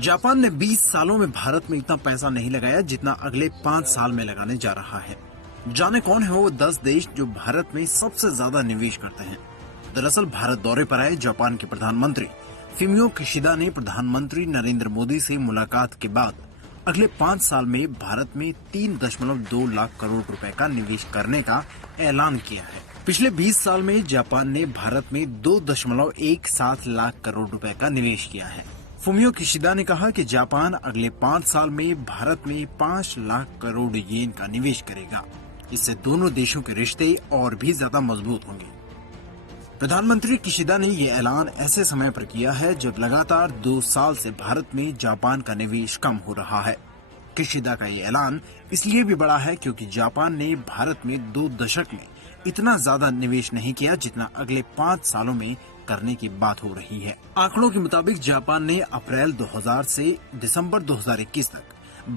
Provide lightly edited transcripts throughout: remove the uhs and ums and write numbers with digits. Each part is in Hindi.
जापान ने 20 सालों में भारत में इतना पैसा नहीं लगाया जितना अगले 5 साल में लगाने जा रहा है। जाने कौन है वो 10 देश जो भारत में सबसे ज्यादा निवेश करते हैं। दरअसल भारत दौरे पर आए जापान के प्रधानमंत्री फुमियो किशिदा ने प्रधानमंत्री नरेंद्र मोदी से मुलाकात के बाद अगले 5 साल में भारत में 3.2 लाख करोड़ रुपए का निवेश करने का ऐलान किया है। पिछले 20 साल में जापान ने भारत में 2.17 लाख करोड़ रुपए का निवेश किया है। फुमियो किशिदा ने कहा कि जापान अगले 5 साल में भारत में 5 लाख करोड़ येन का निवेश करेगा। इससे दोनों देशों के रिश्ते और भी ज्यादा मजबूत होंगे। प्रधानमंत्री किशिदा ने ये ऐलान ऐसे समय पर किया है जब लगातार 2 साल से भारत में जापान का निवेश कम हो रहा है। किशिदा का ये ऐलान इसलिए भी बड़ा है क्योंकि जापान ने भारत में 2 दशक में इतना ज्यादा निवेश नहीं किया जितना अगले 5 सालों में करने की बात हो रही है। आंकड़ों के मुताबिक जापान ने अप्रैल 2000 से दिसंबर 2021 तक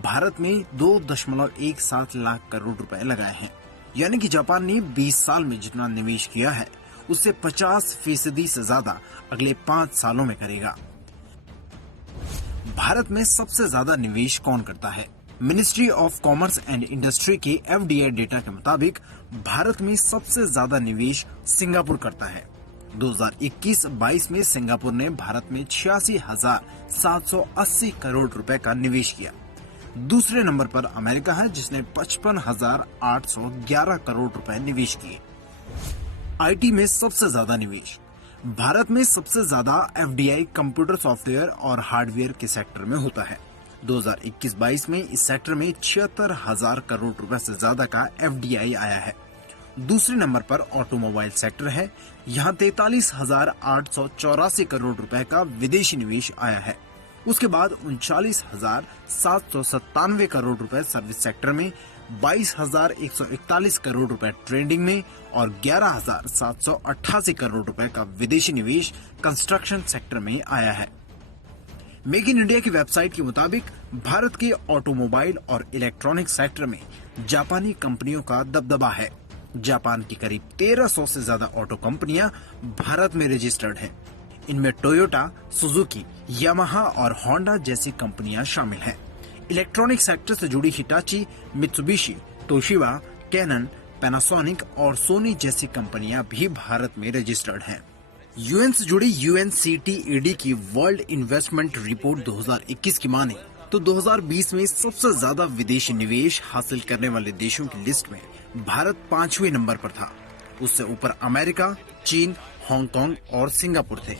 भारत में 2.17 लाख करोड़ रुपए लगाए हैं। यानी कि जापान ने 20 साल में जितना निवेश किया है उससे 50% से ज्यादा अगले 5 सालों में करेगा। भारत में सबसे ज्यादा निवेश कौन करता है? Ministry of commerce and industry के FDI डेटा के मुताबिक भारत में सबसे ज्यादा निवेश सिंगापुर करता है। 2021-22 में सिंगापुर ने भारत में 86,780 करोड़ रुपए का निवेश किया। दूसरे नंबर पर अमेरिका है जिसने 55,811 करोड़ रुपए निवेश किए। IT में सबसे ज्यादा निवेश भारत में सबसे ज्यादा FDI कंप्यूटर सॉफ्टवेयर और हार्डवेयर के सेक्टर में होता है। 2021-22 में इस सेक्टर में 76,000 करोड़ रुपए से ज्यादा का FDI आया है। दूसरे नंबर पर ऑटोमोबाइल सेक्टर है। यहाँ 43,884 करोड़ रुपए का विदेशी निवेश आया है। उसके बाद 39,797 करोड़ रुपए सर्विस सेक्टर में, 22,141 करोड़ रुपए ट्रेडिंग में और 11,788 करोड़ रुपए का विदेशी निवेश कंस्ट्रक्शन सेक्टर में आया है। मेक इन इंडिया की वेबसाइट के मुताबिक भारत के ऑटोमोबाइल और इलेक्ट्रॉनिक सेक्टर में जापानी कंपनियों का दबदबा है। जापान की करीब 1300 से ज्यादा ऑटो कंपनियां भारत में रजिस्टर्ड हैं। इनमें टोयोटा, सुजुकी, यामाहा और होंडा जैसी कंपनियां शामिल हैं। इलेक्ट्रॉनिक सेक्टर से जुड़ी Hitachi, Mitsubishi, Toshiba, Canon, Panasonic और सोनी जैसी कंपनियां भी भारत में रजिस्टर्ड हैं। यूएन से जुड़ी UNCTAD की वर्ल्ड इन्वेस्टमेंट रिपोर्ट 2021 की माने तो 2020 में सबसे ज्यादा विदेशी निवेश हासिल करने वाले देशों की लिस्ट में भारत 5वें नंबर पर था। उससे ऊपर अमेरिका, चीन, हांगकांग और सिंगापुर थे।